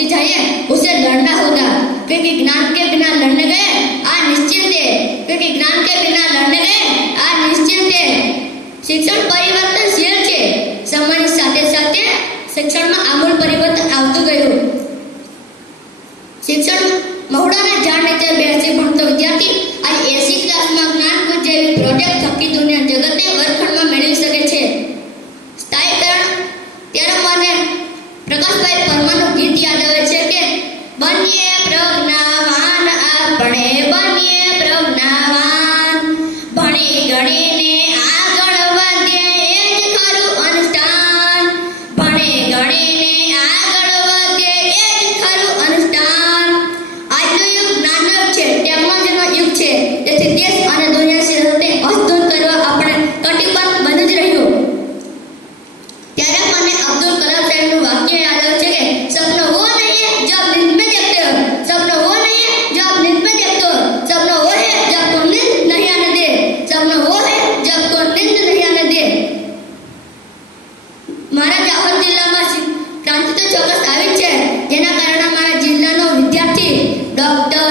उठती चाहिए, उसे लड़ना होगा, क्योंकि ज्ञान के बिना लड़ने गए आज निश्चिंत है, क्योंकि ज्ञान के बिना लड़ने गए आज निश्चिंत है। शिक्षण परिवर्तनशील છે, સમયની સાથે સાથે શિક્ષણમાં આમૂલ પરિવર્તન આવતું ગયું। શિક્ષણ મહુડાના ઝાડ નીચે બેસી ભણતો વિદ્યાર્થી आज એસી ક્લાસમાં જ્ઞાનકુંજ જેવી પ્રોજેક્ટ થકી દુનિયા જગતે વર્ગખંડમાં મેળવી શકે છે। સ્થાયીકરણ ત્યારે મને પ્રકાશભાઈ પરમાનું ગીત યાદ આવે છે કે બનીએ પ્રજ્ઞાવાન આપણે બનીએ પ્રજ્ઞાવાન ભણી ગણીને આગળ વધીએ એ જ ખરું અનુષ્ઠાન ભણી ગણીને આગળ વધીએ એ જ ખરું અનુષ્ઠાન। આજનો યુગ જ્ઞાનનો છે, ટેકનોલોજીનો યુગ છે, તેથી દેશ અને દુનિયા સાથે હસ્તોત કરવા આપણે કટિબદ્ધ બની જ રહ્યું। ત્યારે મને અબ્દુલ કલામ સાહેબનું વાક્ય યાદ આવે છે કે સપનો वो नहीं है जो आप नींद में देखते हो, सपना वो नहीं है जो आप नींद में देखते हो, सपना वो है जो आपको नींद नहीं आने दे, सपना वो है जो आपको नींद नहीं आने दे। મારા દાહોદ જિલ્લામાં ક્રાંતિ તો ચોક્કસ આવી છે, જેના કારણે મારા જિલ્લાનો વિદ્યાર્થી ડોક્ટર